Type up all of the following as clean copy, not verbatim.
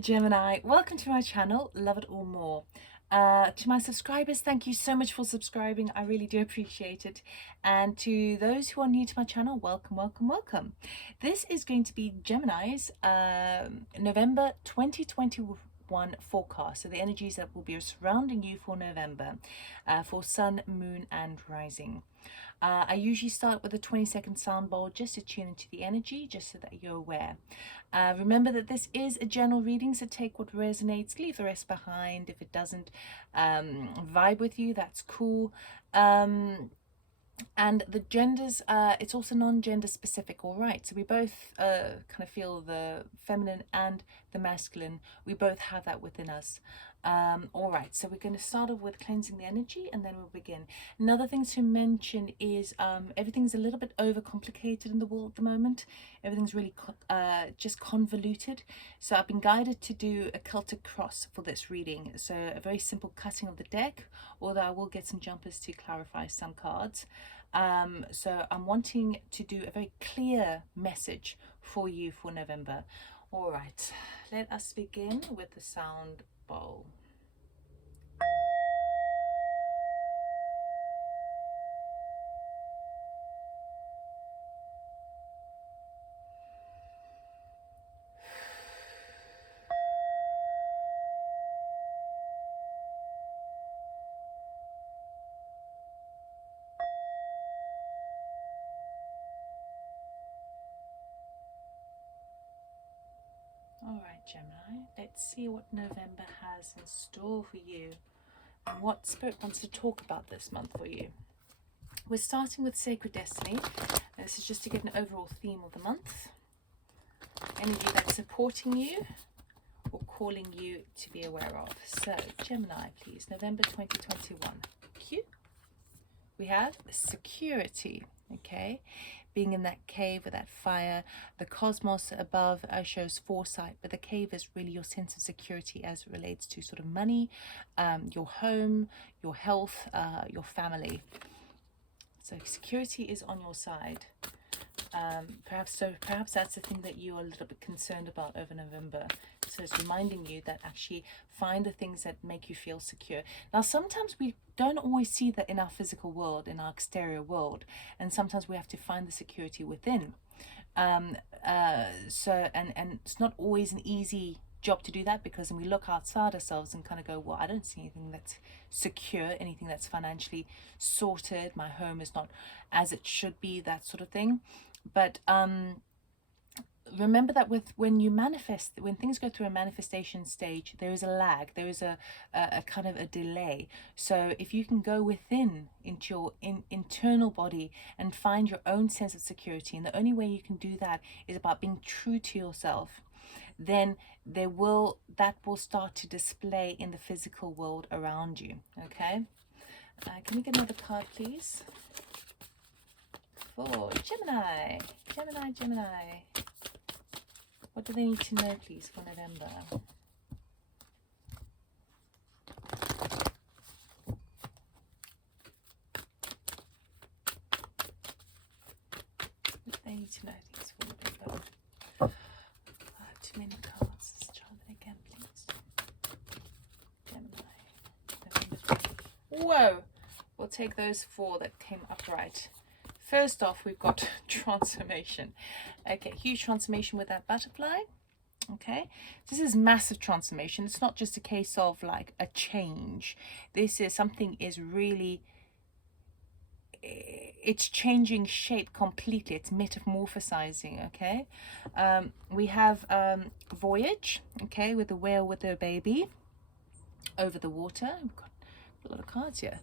Gemini, welcome to my channel, Love It or More. To my subscribers, thank you so much for subscribing. I really do appreciate it. And to those who are new to my channel, welcome, welcome, welcome. This is going to be Gemini's November 2021 forecast. So the energies that will be surrounding you for November, for Sun, Moon and Rising. I usually start with a 20-second sound bowl just to tune into the energy, just so that you're aware. Remember that this is a general reading, so take what resonates, leave the rest behind. If it doesn't vibe with you, that's cool. And the genders, it's also non-gender specific, all right? So we both kind of feel the feminine and the masculine. We both have that within us. All right, so we're going to start off with cleansing the energy and then we'll begin. Another thing to mention is everything's a little bit overcomplicated in the world at the moment. Everything's really just convoluted. So I've been guided to do a Celtic cross for this reading. So a very simple cutting of the deck, although I will get some jumpers to clarify some cards. So I'm wanting to do a very clear message for you for November. All right, let us begin with the sound bowl. All right, Gemini, let's see what November has in store for you and what Spirit wants to talk about this month for you. We're starting with Sacred Destiny. This is just to get an overall theme of the month. Energy that's supporting you or calling you to be aware of. So, Gemini, please, November 2021. Q. We have security, okay? Being in that cave with that fire. The cosmos above shows foresight, but the cave is really your sense of security as it relates to sort of money, your home, your health, your family. So security is on your side. Perhaps that's the thing that you are a little bit concerned about over November. So it's reminding you that actually find the things that make you feel secure. Now, sometimes we don't always see that in our physical world, in our exterior world, and sometimes we have to find the security within. And it's not always an easy job to do that, because when we look outside ourselves and kind of go, well, I don't see anything that's secure, anything that's financially sorted, my home is not as it should be, that sort of thing. But remember that when you manifest, when things go through a manifestation stage, there is a lag, there is a kind of a delay. So if you can go within into your internal body and find your own sense of security, and the only way you can do that is about being true to yourself, then that will start to display in the physical world around you. Okay, can we get another card, please, for Gemini? Gemini, what do they need to know, please, for November? What do they need to know, please, for November? Too many cards. Let's try that again, please. Gemini, November. Whoa! We'll take those four that came upright. First off, we've got transformation. Okay, huge transformation with that butterfly. Okay, this is massive transformation. It's not just a case of like a change. This is something is really, it's changing shape completely. It's metamorphosizing. Okay, we have voyage, okay, with the whale with their baby over the water. We've got a lot of cards here.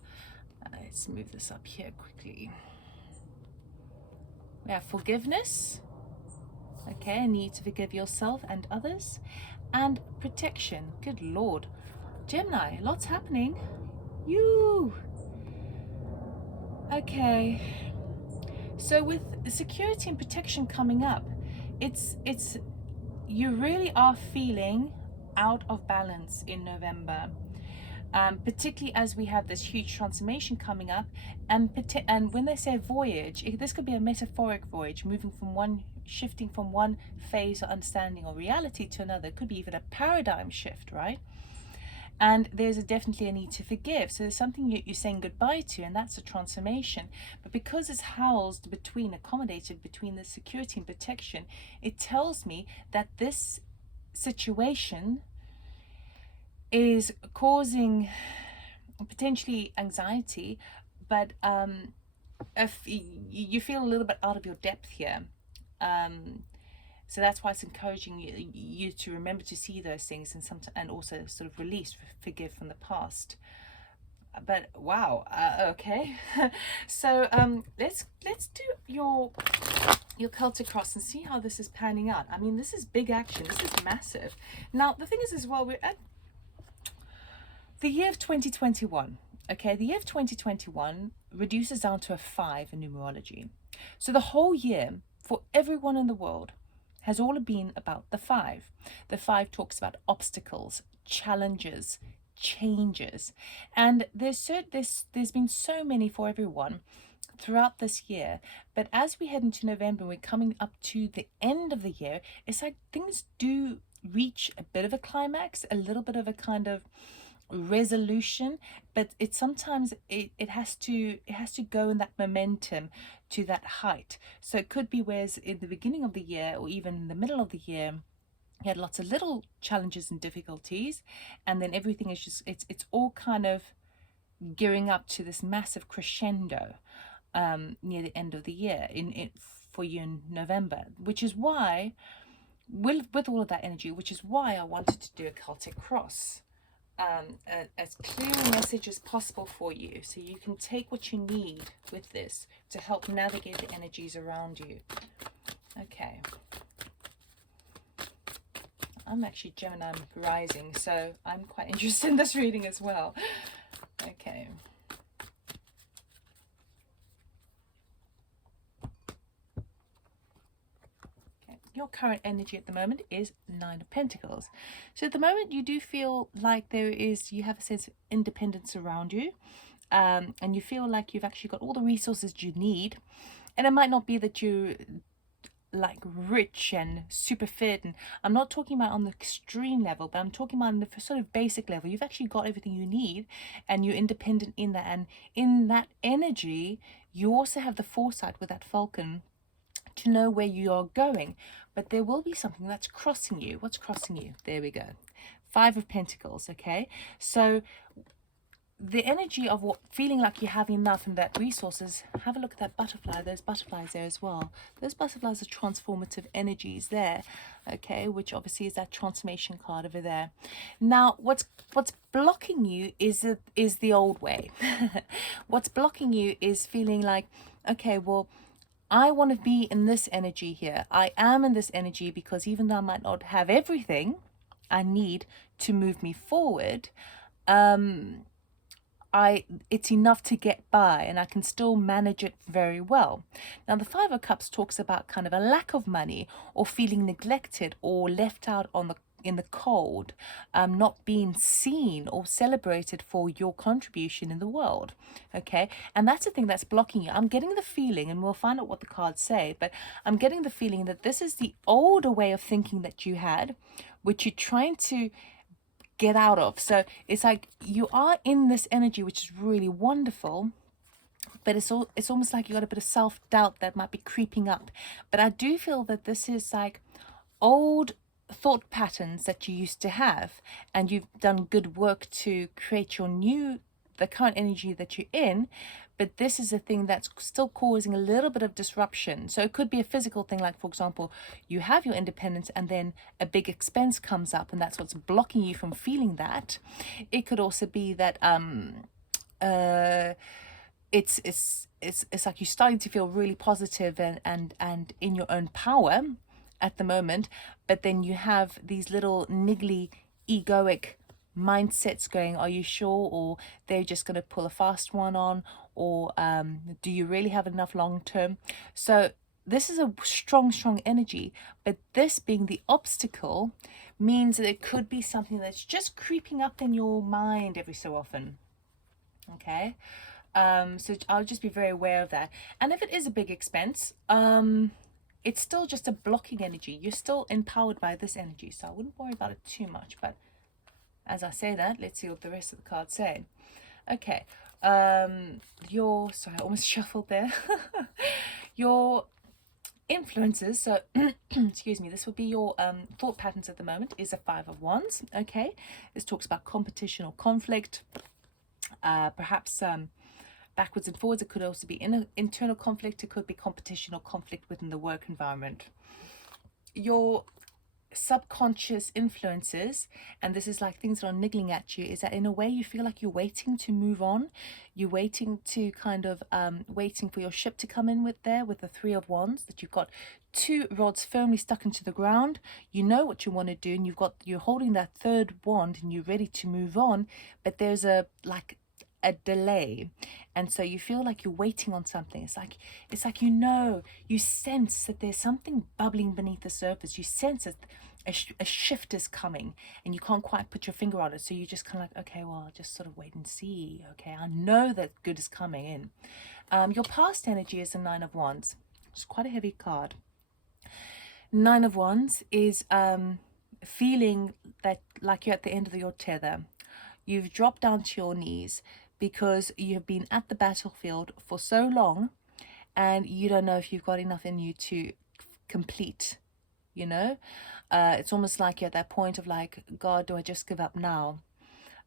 Let's move this up here quickly. We have forgiveness, okay, a need to forgive yourself and others, and protection. Good Lord, Gemini, lots happening. You. Okay, so with security and protection coming up, it's you really are feeling out of balance in November. particularly as we have this huge transformation coming up. And when they say voyage, this could be a metaphoric voyage, shifting from one phase of understanding or reality to another. It could be even a paradigm shift, right? And there's definitely a need to forgive. So there's something you're saying goodbye to, and that's a transformation. But because it's housed accommodated between the security and protection, it tells me that this situation is causing potentially anxiety, but if you feel a little bit out of your depth here. So that's why it's encouraging you to remember to see those things and also sort of release, forgive from the past. But wow, okay. So let's do your Celtic cross and see how this is panning out. I mean, this is big action. This is massive. Now the thing is as well, we're at the year of 2021. Okay, the year of 2021 reduces down to a 5 in numerology. So the whole year for everyone in the world has all been about the 5. The 5 talks about obstacles, challenges, changes, and there's been so many for everyone throughout this year. But as we head into November, we're coming up to the end of the year. It's like things do reach a bit of a climax, a little bit of a kind of resolution, but it has to go in that momentum to that height. So it could be whereas in the beginning of the year or even in the middle of the year you had lots of little challenges and difficulties, and then everything is just it's all kind of gearing up to this massive crescendo near the end of the year for you in November, which is why with all of that energy, which is why I wanted to do a Celtic cross. As clear a message as possible for you, so you can take what you need with this to help navigate the energies around you. Okay, I'm actually Gemini rising, so I'm quite interested in this reading as well. Okay. Your current energy at the moment is 9 of Pentacles. So at the moment you do feel like you have a sense of independence around you, and you feel like you've actually got all the resources you need. And it might not be that you're like rich and super fit, and I'm not talking about on the extreme level, but I'm talking about on the sort of basic level. You've actually got everything you need and you're independent in that, and in that energy you also have the foresight with that falcon to know where you are going. But there will be something that's crossing you. What's crossing you? There we go. 5 of Pentacles. Okay, so the energy of feeling like you have enough and that resources. Have a look at that butterfly. There's butterflies there as well. Those butterflies are transformative energies there. Okay, which obviously is that transformation card over there. Now what's blocking you is the old way. What's blocking you is feeling like, okay, well, I want to be in this energy here. I am in this energy because even though I might not have everything I need to move me forward, it's enough to get by and I can still manage it very well. Now the 5 of Cups talks about kind of a lack of money or feeling neglected or left out in the cold, not being seen or celebrated for your contribution in the world. Okay, and that's the thing that's blocking you. I'm getting the feeling, and we'll find out what the cards say, but I'm getting the feeling that this is the older way of thinking that you had, which you're trying to get out of. So it's like you are in this energy, which is really wonderful, but it's almost like you got a bit of self-doubt that might be creeping up. But I do feel that this is like old thought patterns that you used to have, and you've done good work to create the current energy that you're in, but this is a thing that's still causing a little bit of disruption. So it could be a physical thing, like for example, you have your independence and then a big expense comes up and that's what's blocking you from feeling that. It could also be that it's like you're starting to feel really positive and in your own power at the moment, but then you have these little niggly egoic mindsets going, are you sure? Or they're just going to pull a fast one on, or do you really have enough long term? So this is a strong energy, but this being the obstacle means that it could be something that's just creeping up in your mind every so often. Okay, so I'll just be very aware of that. And if it is a big expense, it's still just a blocking energy. You're still empowered by this energy, so I wouldn't worry about it too much. But as I say that, let's see what the rest of the cards say. Okay, sorry, I almost shuffled there. Your influences, so excuse me, this will be your thought patterns at the moment, is a 5 of Wands. Okay, this talks about competition or conflict, perhaps backwards and forwards. It could also be internal conflict. It could be competition or conflict within the work environment. Your subconscious influences, and this is like things that are niggling at you, is that in a way you feel like you're waiting to move on. You're waiting to kind of waiting for your ship to come in with the 3 of Wands, that you've got 2 rods firmly stuck into the ground. You know what you want to do, and you're holding that 3rd wand and you're ready to move on, but there's a delay, and so you feel like you're waiting on something. It's like you sense that there's something bubbling beneath the surface. You sense that a shift is coming, and you can't quite put your finger on it, so you just kind of like, okay, well, I'll just sort of wait and see. Okay, I know that good is coming in. Your past energy is the 9 of Wands. It's quite a heavy card. 9 of Wands is feeling that like you're at the end of your tether. You've dropped down to your knees because you have been at the battlefield for so long, and you don't know if you've got enough in you to complete, you know. It's almost like you're at that point of like, God, do I just give up now?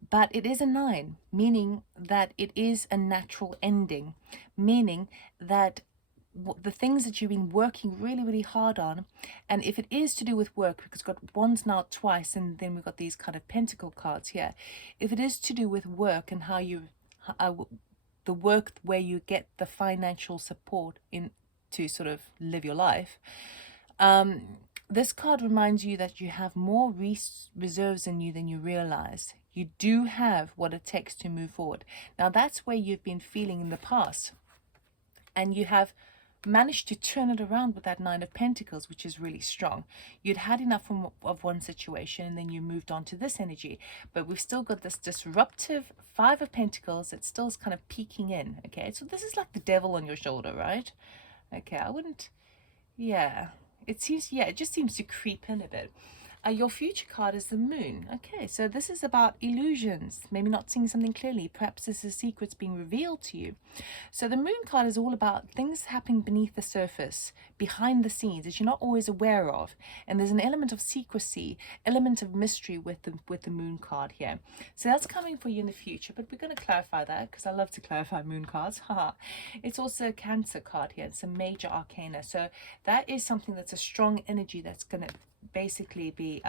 But it is a 9, meaning that it is a natural ending, meaning that the things that you've been working really, really hard on, and if it is to do with work, because we've got Wands now twice, and then we've got these kind of pentacle cards here. If it is to do with work and how the work where you get the financial support in to sort of live your life, this card reminds you that you have more reserves in you than you realize. You do have what it takes to move forward. Now that's where you've been feeling in the past, and you have managed to turn it around with that 9 of Pentacles, which is really strong. You'd had enough of one situation, and then you moved on to this energy, but we've still got this disruptive 5 of Pentacles that still is kind of peeking in. Okay, so this is like the devil on your shoulder, right? Okay, I wouldn't, yeah, it just seems to creep in a bit. Your future card is the Moon. Okay, so this is about illusions, maybe not seeing something clearly. Perhaps this is secrets being revealed to you. So the Moon card is all about things happening beneath the surface, behind the scenes, that you're not always aware of. And there's an element of secrecy, element of mystery with the Moon card here. So that's coming for you in the future, but we're going to clarify that because I love to clarify Moon cards. It's also a Cancer card here. It's a major arcana. So that is something that's a strong energy that's going to basically be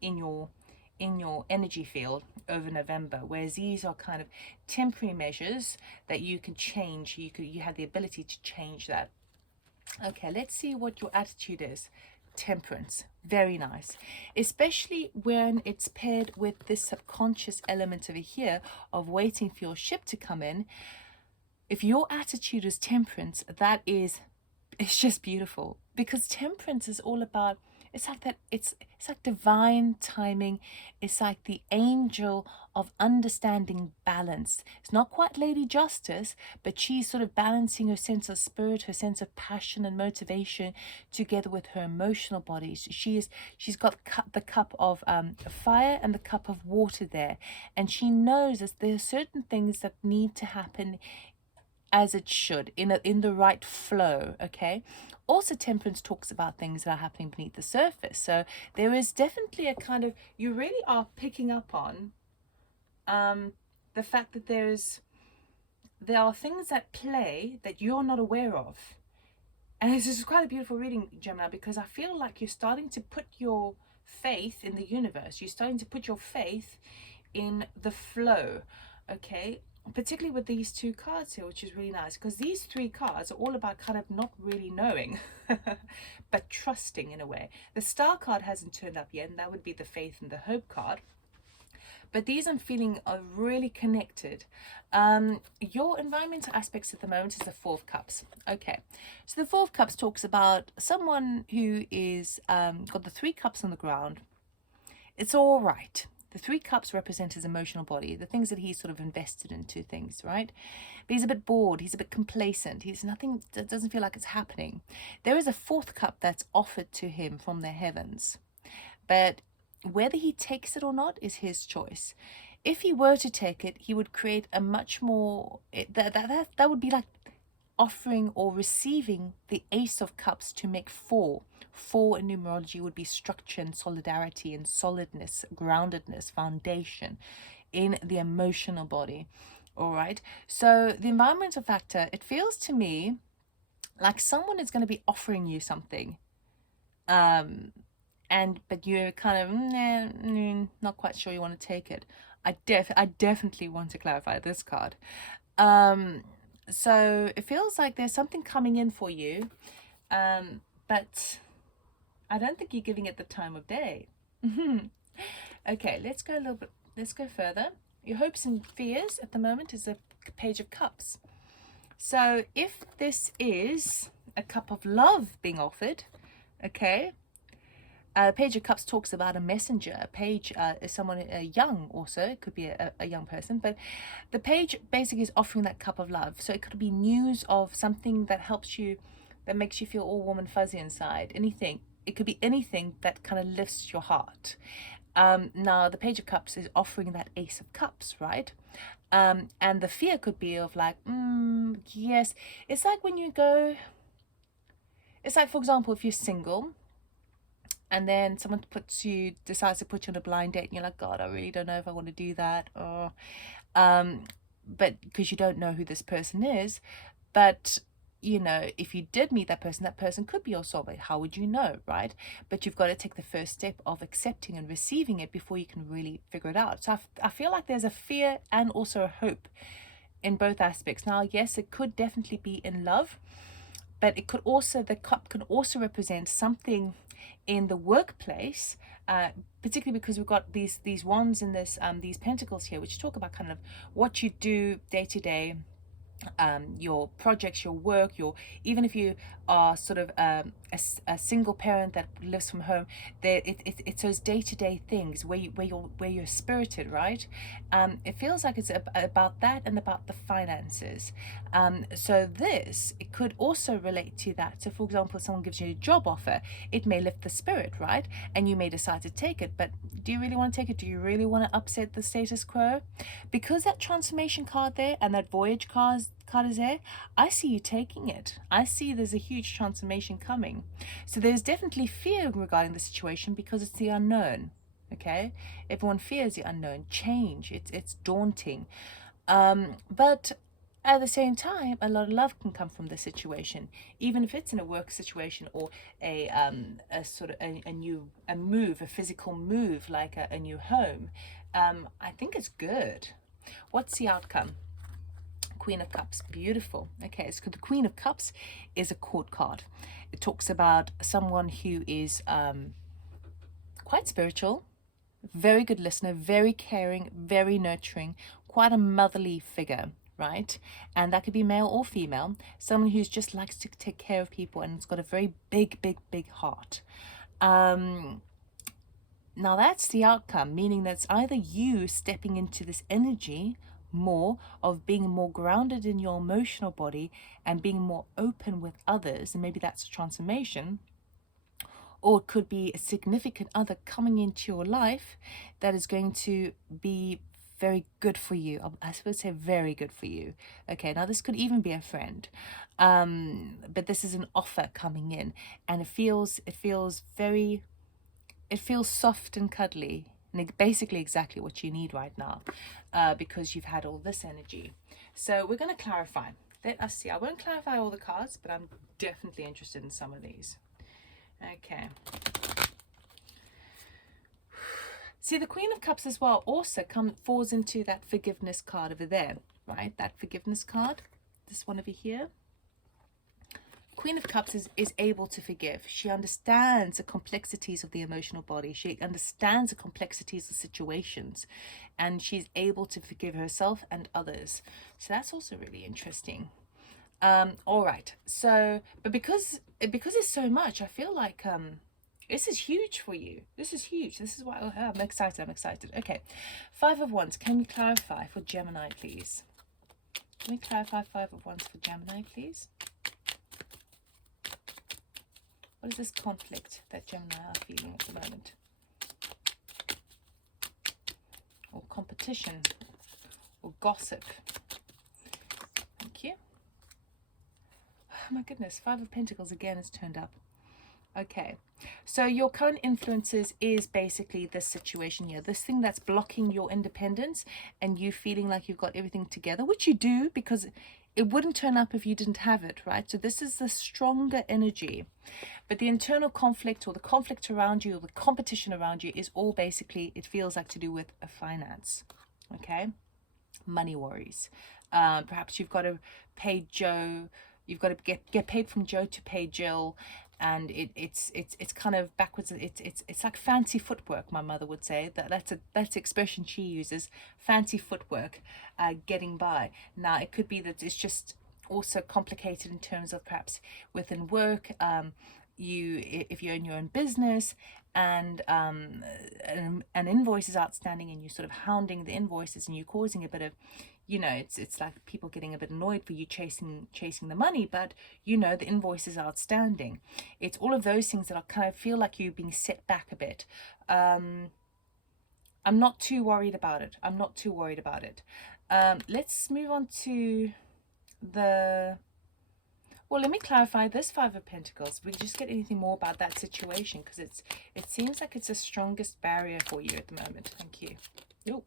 in your energy field over November, whereas these are kind of temporary measures that you can change. You have the ability to change that. Okay, let's see what your attitude is. Temperance, very nice, especially when it's paired with this subconscious element over here of waiting for your ship to come in. If your attitude is temperance, it's just beautiful, because temperance is all about, it's like divine timing. It's like the angel of understanding balance. It's not quite Lady Justice, but she's sort of balancing her sense of spirit, her sense of passion and motivation together with her emotional body. She's got the cup of fire and the cup of water there, and she knows that there are certain things that need to happen as it should, in the right flow. Okay, also temperance talks about things that are happening beneath the surface, so there is definitely a kind of, you really are picking up on the fact that there are things at play that you're not aware of. And this is quite a beautiful reading, Gemini, because I feel like you're starting to put your faith in the universe. You're starting to put your faith in the flow. Okay, particularly with these 2 cards here, which is really nice, because these 3 cards are all about kind of not really knowing but trusting in a way. The Star card hasn't turned up yet, and that would be the faith and the hope card, but these I'm feeling are really connected. Your environmental aspects at the moment is the 4 of Cups. Okay, so the 4 of Cups talks about someone who is got the 3 cups on the ground, it's all right. The Three Cups represent his emotional body, the things that he's sort of invested into things, right? But he's a bit bored, he's a bit complacent, he's nothing, that doesn't feel like it's happening. There is a fourth cup that's offered to him from the heavens, but whether he takes it or not is his choice. If he were to take it, he would create a much more, that would be like offering or receiving the Ace of Cups to make four. Four in numerology would be structure and solidarity and solidness, groundedness, foundation in the emotional body. All right. So the environmental factor, it feels to me like someone is going to be offering you something. But you're kind of not quite sure you want to take it. I definitely want to clarify this card. So it feels like there's something coming in for you, but I don't think you're giving it the time of day. Okay, let's go a little bit. Let's go further. Your hopes and fears at the moment is a Page of Cups. So if this is a cup of love being offered, okay. Page of Cups talks about a messenger. A page is someone young also. It could be a young person. But the page basically is offering that cup of love. So it could be news of something that helps you, that makes you feel all warm and fuzzy inside. Anything. It could be anything that kind of lifts your heart. Now, the Page of Cups is offering that Ace of Cups, right? And the fear could be of like, yes. It's like when you go... It's like, for example, if you're single... and then someone decides to put you on a blind date, and you're like, God, I really don't know if I want to do that. Or, but because you don't know who this person is. But, you know, if you did meet that person could be your soulmate. How would you know, right? But you've got to take the first step of accepting and receiving it before you can really figure it out. So I feel like there's a fear and also a hope in both aspects. Now, yes, it could definitely be in love, but it could also, the cup can also represent something in the workplace, particularly because we've got these wands in this these pentacles here, which talk about kind of what you do day to day, your projects, your work, even if you are sort of a single parent that lives from home, it's those day-to-day things where you're spirited, right? It feels like it's about that and about the finances. So it could also relate to that. So for example, if someone gives you a job offer, it may lift the spirit, right? And you may decide to take it, but do you really want to take it? Do you really want to upset the status quo? Because that transformation card there and that voyage card is there, I see you taking it. I see there's a huge transformation coming. So there's definitely fear regarding the situation because it's the unknown. Okay, everyone fears the unknown, change. It's daunting, but at the same time, a lot of love can come from the situation, even if it's in a work situation or a sort of a move, a physical move, like a new home. I think it's good. What's the outcome? Queen of Cups, beautiful. Okay, so the Queen of Cups is a court card. It talks about someone who is quite spiritual, very good listener, very caring, very nurturing, quite a motherly figure, right? And that could be male or female. Someone who just likes to take care of people and it's got a very big heart. Now that's the outcome, meaning that's either you stepping into this energy more of being more grounded in your emotional body and being more open with others, and maybe that's a transformation, or it could be a significant other coming into your life that is going to be very good for you. I suppose say very good for you. Okay, now this could even be a friend, but this is an offer coming in, and it feels soft and cuddly, and basically exactly what you need right now, because you've had all this energy. So we're going to clarify. Let us see. I won't clarify all the cards, but I'm definitely interested in some of these. Okay. See, the Queen of Cups as well also falls into that forgiveness card over there, right? That forgiveness card, this one over here. Queen of Cups is able to forgive. She understands the complexities of the emotional body. She understands the complexities of situations, and she's able to forgive herself and others. So that's also really interesting. All right. So, but because it's so much, I feel like This is huge for you. This is huge. This is why I'm excited. I'm excited. Okay. 5 of Wands. Can we clarify for Gemini, please? Can we clarify 5 of Wands for Gemini, please? What is this conflict that Gemini are feeling at the moment? Or competition? Or gossip? Thank you. Oh my goodness, 5 of Pentacles again has turned up. Okay, so your current influences is basically this situation here, this thing that's blocking your independence and you feeling like you've got everything together, which you do, because it wouldn't turn up if you didn't have it, right? So this is the stronger energy, but the internal conflict or the conflict around you or the competition around you is all basically, it feels like, to do with a finance, okay? Money worries. Perhaps you've got to pay Joe, you've got to get paid from Joe to pay Jill, and it's kind of backwards. It's like fancy footwork, my mother would say. That's the expression she uses, fancy footwork, getting by. Now it could be that it's just also complicated in terms of perhaps within work, if you own your own business and an invoice is outstanding and you're sort of hounding the invoices and you're causing a bit of, you know, it's like people getting a bit annoyed for you chasing the money, but you know the invoice is outstanding. It's all of those things that I kind of feel like you're being set back a bit. I'm not too worried about it. I'm not too worried about it. Let's move on to the... Well, let me clarify this 5 of Pentacles. We just get anything more about that situation, because it seems like it's the strongest barrier for you at the moment. Thank you. Ooh.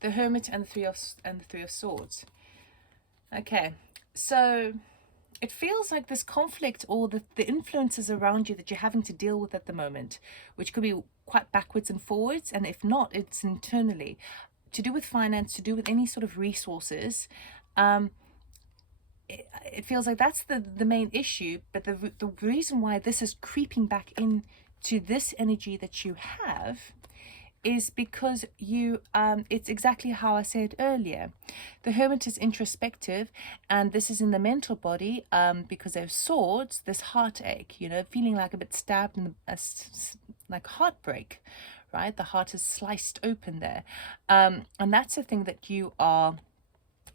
The Hermit and the Three of Swords. Okay, so it feels like this conflict or the influences around you that you're having to deal with at the moment, which could be quite backwards and forwards, and if not, it's internally to do with finance, to do with any sort of resources. It feels like that's the main issue, but the reason why this is creeping back into this energy that you have is because you it's exactly how I said earlier. The Hermit is introspective, and this is in the mental body, because of Swords, this heartache, you know, feeling like a bit stabbed in the like heartbreak, right? The heart is sliced open there, and that's the thing that you are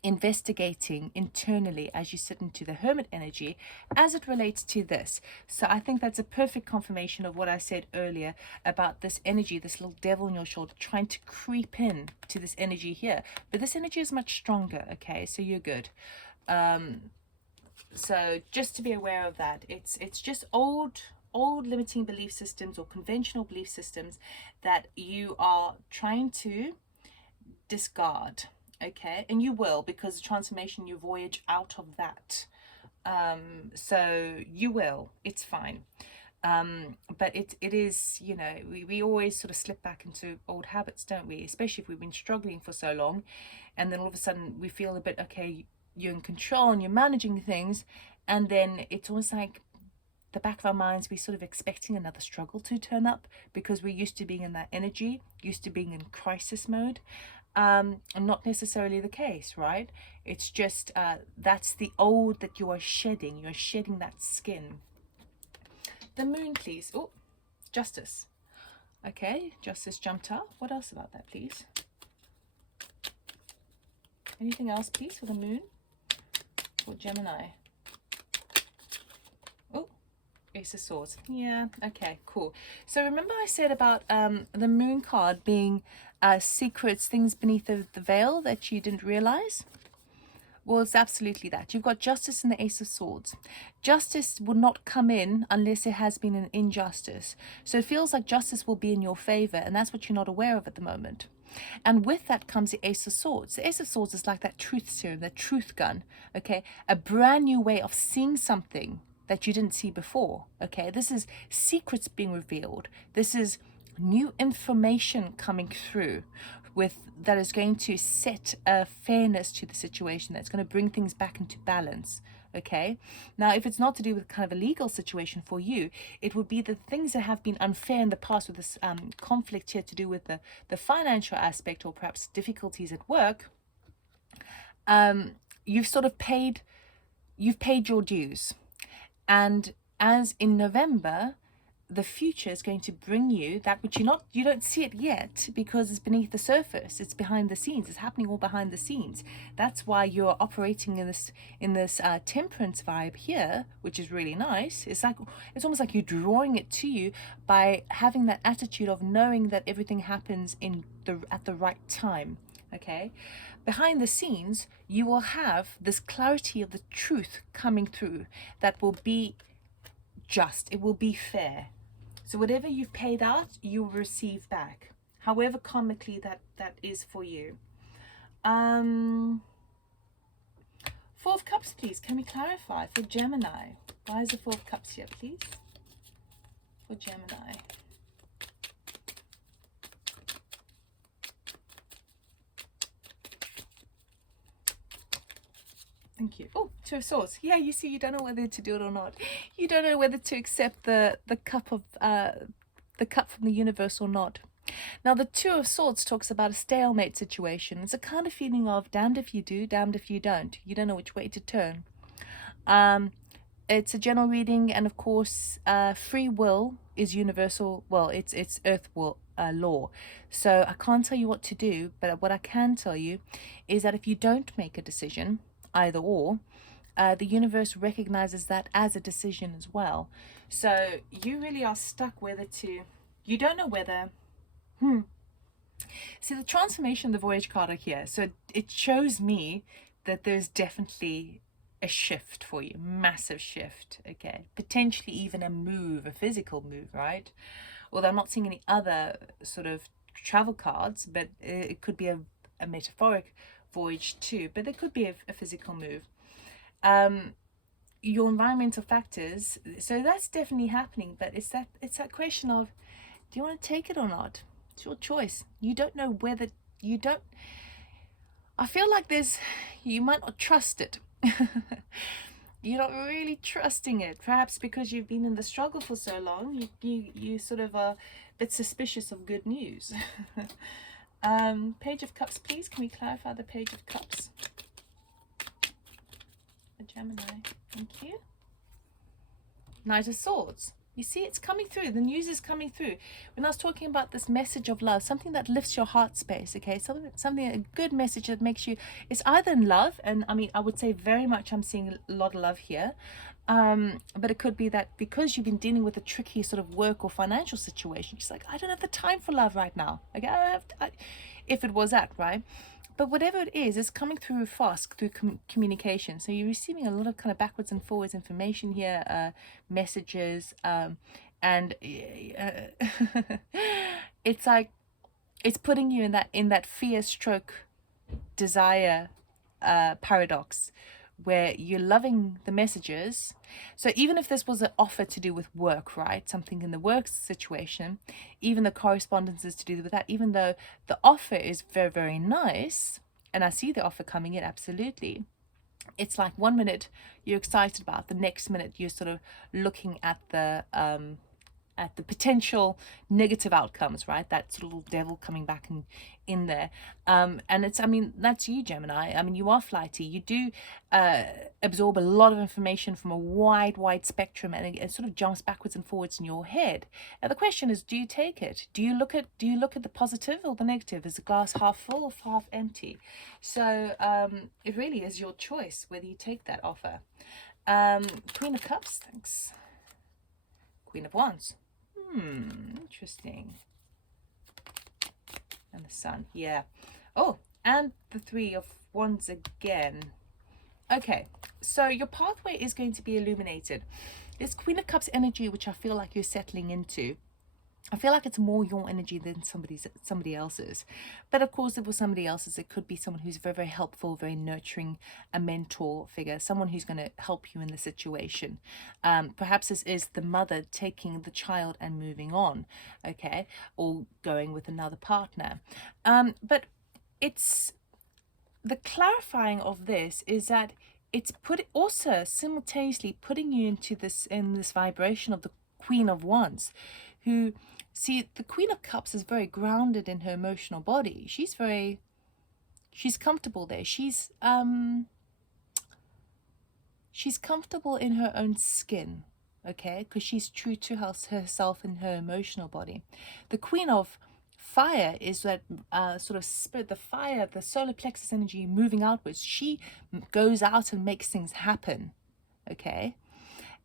investigating internally as you sit into the Hermit energy as it relates to this. So I think that's a perfect confirmation of what I said earlier about this energy, this little devil on your shoulder trying to creep in to this energy here. But this energy is much stronger, okay? So you're good. So just to be aware of that, it's just old limiting belief systems or conventional belief systems that you are trying to discard. Okay, and you will, because transformation, you voyage out of that. So you will, it's fine. But it is, you know, we always sort of slip back into old habits, don't we? Especially if we've been struggling for so long, and then all of a sudden we feel a bit, okay, you're in control and you're managing things, and then it's almost like the back of our minds, we're sort of expecting another struggle to turn up because we're used to being in that energy, used to being in crisis mode. And not necessarily the case, right? It's just that's the old that you are shedding. You're shedding that skin. The Moon, please. Oh, Justice. Okay, Justice jumped up. What else about that, please? Anything else, please, for the Moon? For Gemini. Oh, Ace of Swords. Yeah, okay, cool. So remember I said about the Moon card being secrets, things beneath the veil that you didn't realize? Well, it's absolutely that. You've got Justice and the Ace of Swords. Justice will not come in unless there has been an injustice. So it feels like justice will be in your favor, and that's what you're not aware of at the moment. And with that comes the Ace of Swords. The Ace of Swords is like that truth serum, that truth gun, okay? A brand new way of seeing something that you didn't see before, okay? This is secrets being revealed. This is new information coming through that is going to set a fairness to the situation, that's going to bring things back into balance. Okay, now if it's not to do with kind of a legal situation for you, it would be the things that have been unfair in the past with this conflict here to do with the financial aspect, or perhaps difficulties at work. You've sort of paid your dues, and as in November, the future is going to bring you that which you don't see it yet, because it's beneath the surface, it's behind the scenes, it's happening all behind the scenes. That's why you're operating in this temperance vibe here, which is really nice. It's almost like you're drawing it to you by having that attitude of knowing that everything happens at the right time. Okay, behind the scenes you will have this clarity of the truth coming through that will be just, it will be fair. So whatever you've paid out, you will receive back, however karmically that is for you. Four of Cups, please. Can we clarify for Gemini? Why is the Four of Cups here, please? For Gemini. Thank you. Oh, Two of Swords. Yeah, you see, you don't know whether to do it or not. You don't know whether to accept the cup from the universe or not. Now, the Two of Swords talks about a stalemate situation. It's a kind of feeling of damned if you do, damned if you don't. You don't know which way to turn. It's a general reading, and of course, free will is universal. Well, it's earth will law. So I can't tell you what to do, but what I can tell you is that if you don't make a decision, either or, the universe recognizes that as a decision as well. So you really are stuck whether to, you don't know whether, See, the transformation, the voyage card are here. So it shows me that there's definitely a shift for you, massive shift, okay? Potentially even a move, a physical move, right? Although I'm not seeing any other sort of travel cards, but it could be a metaphoric voyage too, but there could be a physical move. Your environmental factors, so that's definitely happening, but it's that question of, do you want to take it or not? It's your choice. You don't know whether, I feel like you might not trust it. You're not really trusting it, perhaps because you've been in the struggle for so long. You sort of are a bit suspicious of good news. Page of Cups, please. Can we clarify the Page of Cups? A Gemini. Thank you. Knight of Swords. You see, it's coming through. The news is coming through. When I was talking about this message of love, something that lifts your heart space, okay? Something, a good message that makes you, it's either in love, and I mean, I would say very much I'm seeing a lot of love here. But it could be that because you've been dealing with a tricky sort of work or financial situation, just like, I don't have the time for love right now. Okay, I don't have if it was that, right? But whatever it is, it's coming through fast, through communication. So you're receiving a lot of kind of backwards and forwards information here, messages, and it's like, it's putting you in that fear stroke desire paradox, where you're loving the messages. So even if this was an offer to do with work, right, something in the work situation, even the correspondences to do with that, even though the offer is very, very nice, and I see the offer coming in, absolutely, it's like 1 minute you're excited about, the next minute you're sort of looking at the potential negative outcomes, right? That sort of little devil coming back in there. And it's, I mean, that's you, Gemini. I mean, you are flighty. You do absorb a lot of information from a wide spectrum, and it sort of jumps backwards and forwards in your head. And the question is, do you take it? Do you look at the positive or the negative? Is the glass half full or half empty? So it really is your choice whether you take that offer. Queen of Cups, thanks. Queen of Wands. Interesting. And the Sun, yeah. Oh, and the Three of Wands again. Okay, so your pathway is going to be illuminated. This Queen of Cups energy, which I feel like you're settling into, I feel like it's more your energy than somebody else's. But of course, if it was somebody else's, it could be someone who's very, very helpful, very nurturing, a mentor figure, someone who's going to help you in the situation. Perhaps this is the mother taking the child and moving on, okay, or going with another partner. But it's the clarifying of this is that it's also simultaneously putting you into this vibration of the Queen of Wands, who, see, the Queen of Cups is very grounded in her emotional body. She's comfortable there. She's comfortable in her own skin. okay, because she's true to herself and her emotional body. The Queen of Fire is that sort of spirit, the fire, the solar plexus energy moving outwards. She goes out and makes things happen, okay?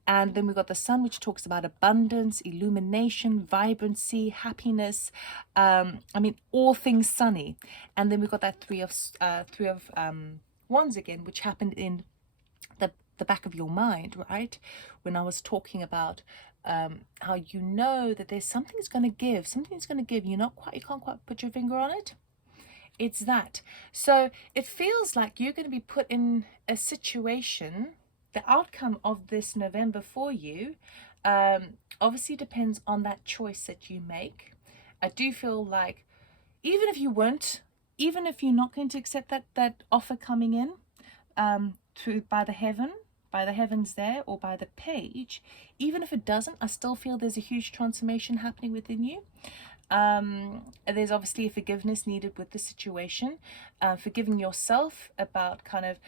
And then we've got the Sun, which talks about abundance, illumination, vibrancy, happiness. I mean, all things sunny. And then we've got that Three of Wands again, which happened in the back of your mind, right? When I was talking about how you know that there's something's going to give, you can't quite put your finger on it. It's that. So it feels like you're going to be put in a situation. The outcome of this November for you obviously depends on that choice that you make. I do feel like even if you're not going to accept that offer coming in by the heavens there, or by the page, even if it doesn't, I still feel there's a huge transformation happening within you. There's obviously a forgiveness needed with the situation, forgiving yourself about kind of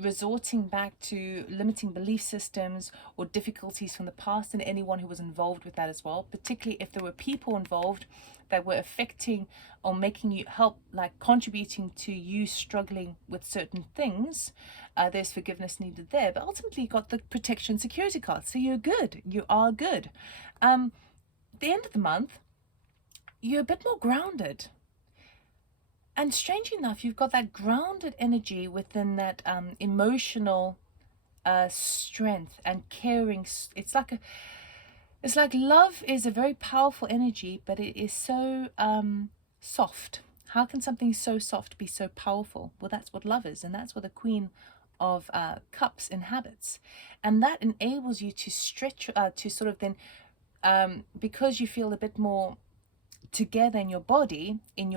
resorting back to limiting belief systems or difficulties from the past, and anyone who was involved with that as well, particularly if there were people involved that were affecting or making you help, like contributing to you struggling with certain things. There's forgiveness needed there, but ultimately you got the protection security card, so you are good. The end of the month, you're a bit more grounded. And strangely enough, you've got that grounded energy within that emotional strength and caring. It's like love is a very powerful energy, but it is so soft. How can something so soft be so powerful? Well, that's what love is, and that's what the Queen of Cups inhabits. And that enables you to stretch, to sort of then, because you feel a bit more together in your body, in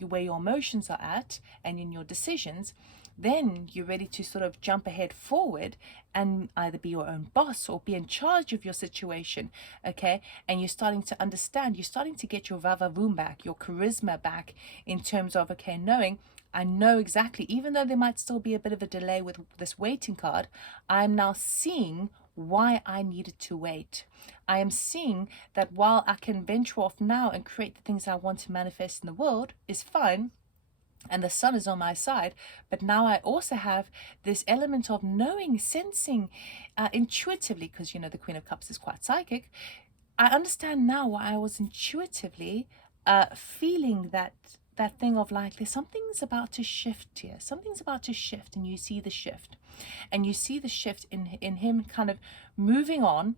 where your emotions are at, and in your decisions, then you're ready to sort of jump ahead forward and either be your own boss or be in charge of your situation, okay? And you're starting to understand, you're starting to get your vavavoom back, your charisma back, in terms of, okay, knowing, I know exactly, even though there might still be a bit of a delay with this waiting card, I'm now seeing why I needed to wait. I am seeing that while I can venture off now and create the things I want to manifest in the world is fine, and the sun is on my side, but now I also have this element of knowing, sensing, intuitively, because the Queen of Cups is quite psychic. I understand now why I was intuitively feeling that thing of like, there's something's about to shift here, something's about to shift, and you see the shift. And you see the shift in him kind of moving on,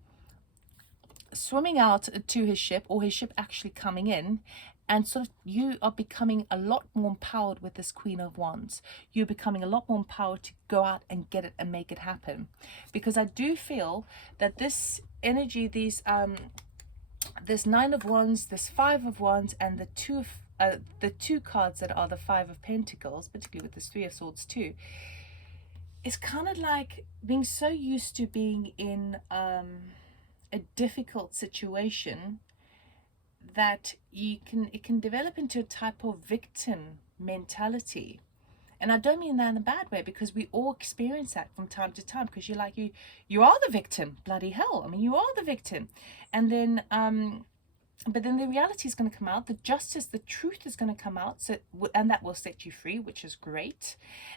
swimming out to his ship, or his ship actually coming in, and sort of you are becoming a lot more empowered with this Queen of Wands. You're becoming a lot more empowered to go out and get it and make it happen. Because I do feel that this energy, this Nine of Wands, this Five of Wands, and the two cards that are the Five of Pentacles, particularly with this Three of Swords too, it's kind of like being so used to being in a difficult situation that it can develop into a type of victim mentality. And I don't mean that in a bad way, because we all experience that from time to time, because you are the victim, bloody hell. I mean, you are the victim. And then but then the reality is going to come out, the justice, the truth is going to come out, and that will set you free, which is great.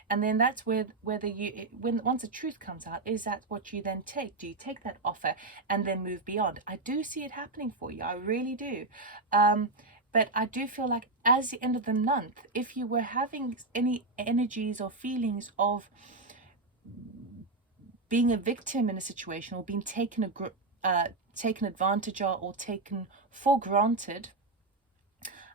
And then that's where once the truth comes out, is that what you then take? Do you take that offer and then move beyond? I do see it happening for you, I really do. But I do feel like as the end of the month, if you were having any energies or feelings of being a victim in a situation, or being taken advantage of, or taken for granted,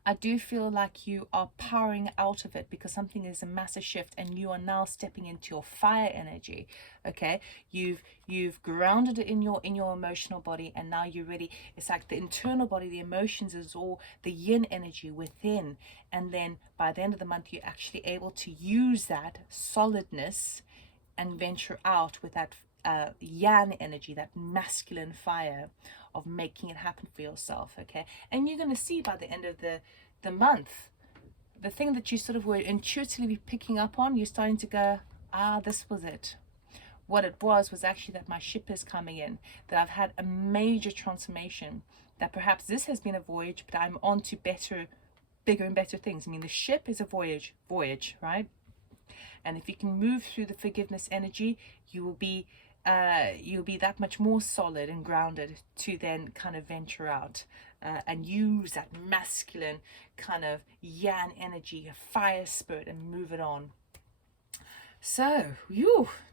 I do feel like you are powering out of it, because something is a massive shift, and you are now stepping into your fire energy. Okay, you've grounded it in your emotional body, and now you're ready. It's like the internal body, the emotions, is all the yin energy within, and then by the end of the month, you're actually able to use that solidness and venture out with that yang energy, that masculine fire of making it happen for yourself. Okay, and you're going to see by the end of the month, the thing that you sort of were intuitively picking up on, you're starting to go, this was it. what it was actually that my ship is coming in, that I've had a major transformation, that perhaps this has been a voyage, but I'm on to better, bigger and better things. I mean, the ship is a voyage, right? And if you can move through the forgiveness energy, you will be that much more solid and grounded to then kind of venture out and use that masculine kind of yang energy, a fire spirit, and move it on. So,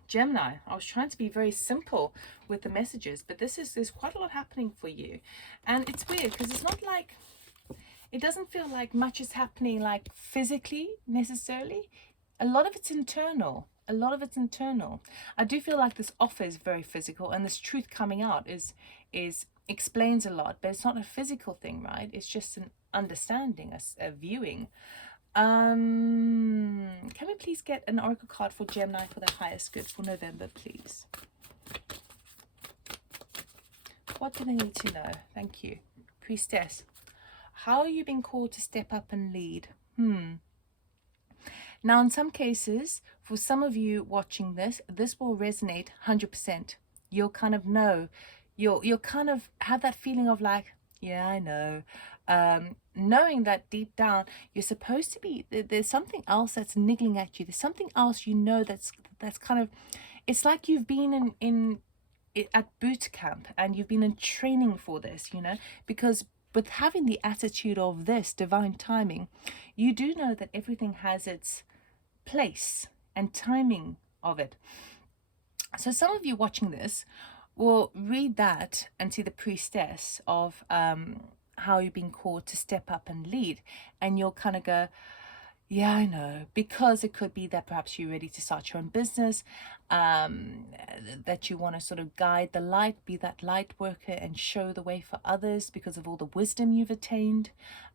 Gemini, I was trying to be very simple with the messages, but there's quite a lot happening for you. And it's weird because it's not like, it doesn't feel like much is happening like physically necessarily. A lot of it's internal. I do feel like this offer is very physical, and this truth coming out is explains a lot, but it's not a physical thing, right? It's just an understanding, a viewing. Can we please get an oracle card for Gemini for the highest good for November, please? What do they need to know? Thank you. Priestess, how are you being called to step up and lead? Now, in some cases, for some of you watching this will resonate 100%. You'll kind of know, you'll kind of have that feeling of like, yeah, I know. Knowing that deep down, you're supposed to be, there's something else that's niggling at you. There's something else, that's kind of, it's like you've been at boot camp and you've been in training for this, because with having the attitude of this divine timing, you do know that everything has its place and timing of it. So some of you watching this will read that and see the priestess of how you've been called to step up and lead, and you'll kind of go, yeah, I know, because it could be that perhaps you're ready to start your own business, that you want to sort of guide the light, be that light worker and show the way for others because of all the wisdom you've attained.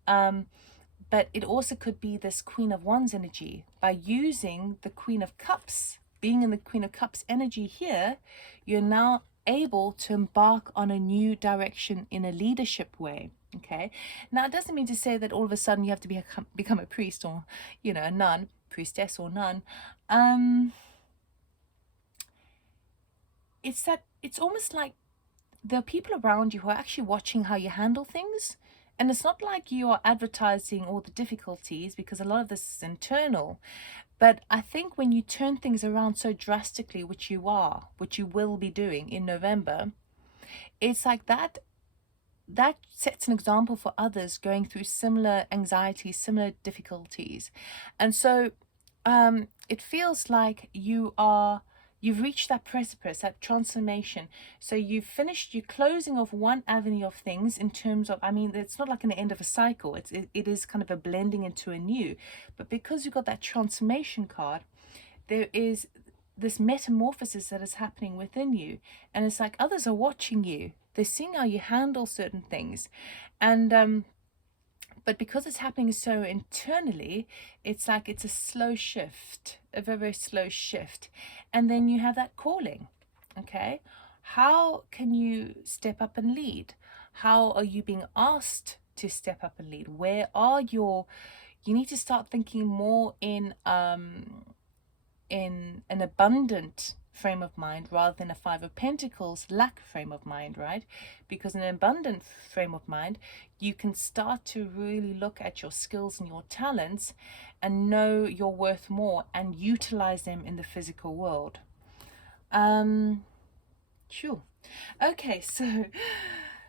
But it also could be this Queen of Wands energy. By using the Queen of Cups, being in the Queen of Cups energy here, you're now able to embark on a new direction in a leadership way. Okay, now it doesn't mean to say that all of a sudden you have to become a priest or, a nun, priestess or nun. It's almost like there are people around you who are actually watching how you handle things. And it's not like you are advertising all the difficulties, because a lot of this is internal. But I think when you turn things around so drastically, which you will be doing in November, it's like that sets an example for others going through similar anxieties, similar difficulties. And so it feels like you've reached that precipice, that transformation. So you're closing off one avenue of things in terms of, it's not like an end of a cycle. It is kind of a blending into a new. But because you've got that transformation card, there is this metamorphosis that is happening within you. And it's like others are watching you. They're seeing how you handle certain things. And but because it's happening so internally, it's like it's a slow shift, a very, very slow shift. And then you have that calling, okay? How can you step up and lead? How are you being asked to step up and lead? Where are you need to start thinking more in an abundant frame of mind rather than a Five of Pentacles lack frame of mind, right? Because in an abundant frame of mind, you can start to really look at your skills and your talents and know you're worth more and utilize them in the physical world. Sure. Okay, so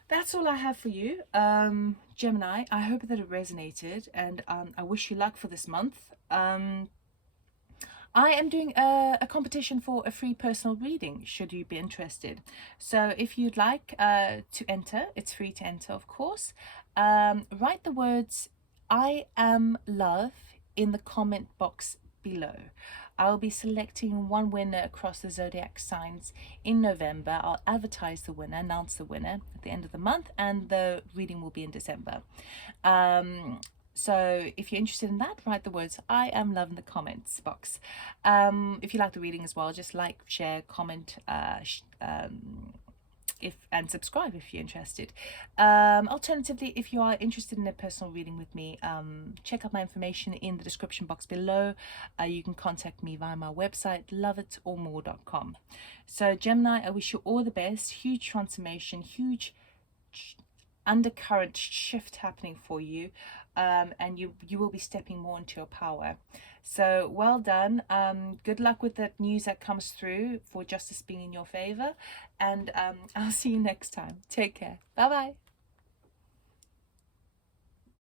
that's all I have for you, Gemini. I hope that it resonated, and I wish you luck for this month. I am doing a competition for a free personal reading, should you be interested. So if you'd like to enter, it's free to enter, of course. Write the words "I am love" in the comment box below. I'll be selecting one winner across the zodiac signs in November. I'll advertise the winner, announce the winner at the end of the month, and the reading will be in December. So if you're interested in that, write the words "I am love" in the comments box. If you like the reading as well, just like, share, comment, and subscribe if you're interested. Alternatively, if you are interested in a personal reading with me, check out my information in the description box below. You can contact me via my website, lovitormore.com. So Gemini, I wish you all the best. Huge transformation, huge undercurrent shift happening for you, and you will be stepping more into your power. So well done. Good luck with that news that comes through for justice being in your favor, and I'll see you next time. Take care. Bye bye.